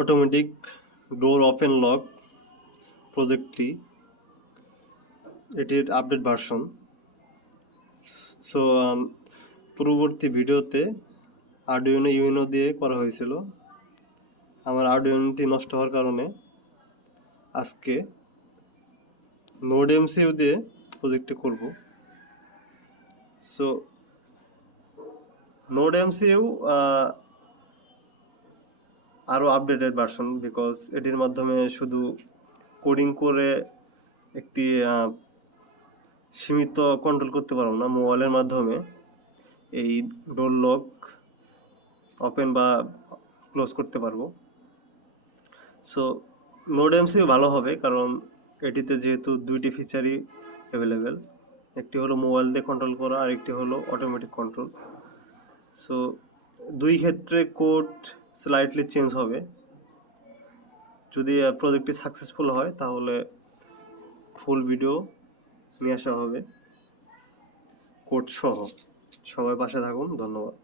Automatic door open lock প্রজেক্টটি এটির update version. So পূর্ববর্তী ভিডিওতে আরডুইনো ইউনো দিয়ে করা হয়েছিল। আমার আরডুইনোটি নষ্ট হওয়ার কারণে আজকে নোড এমসিইউ দিয়ে প্রজেক্টটি করব। সো নোড এমসিইউ আরও আপডেটেড ভার্সন, বিকজ এটির মাধ্যমে শুধু কোডিং করে একটি সীমিত কন্ট্রোল করতে পারবো না, মোবাইলের মাধ্যমে এই ডোর লক ওপেন বা ক্লোজ করতে পারবো। সো নোড এমসিইউ ভালো হবে, কারণ এটিতে যেহেতু দুইটি ফিচারই অ্যাভেলেবেল, একটি হলো মোবাইল দিয়ে কন্ট্রোল করা আর একটি হলো অটোমেটিক কন্ট্রোল। সো দুই ক্ষেত্রে কোড স্লাইটলি চেঞ্জ হবে। যদি প্রজেক্টটি সাকসেসফুল হয় তাহলে ফুল ভিডিও নিয়ে আসা হবে কোড সহ। সবাই পাশে থাকুন, ধন্যবাদ।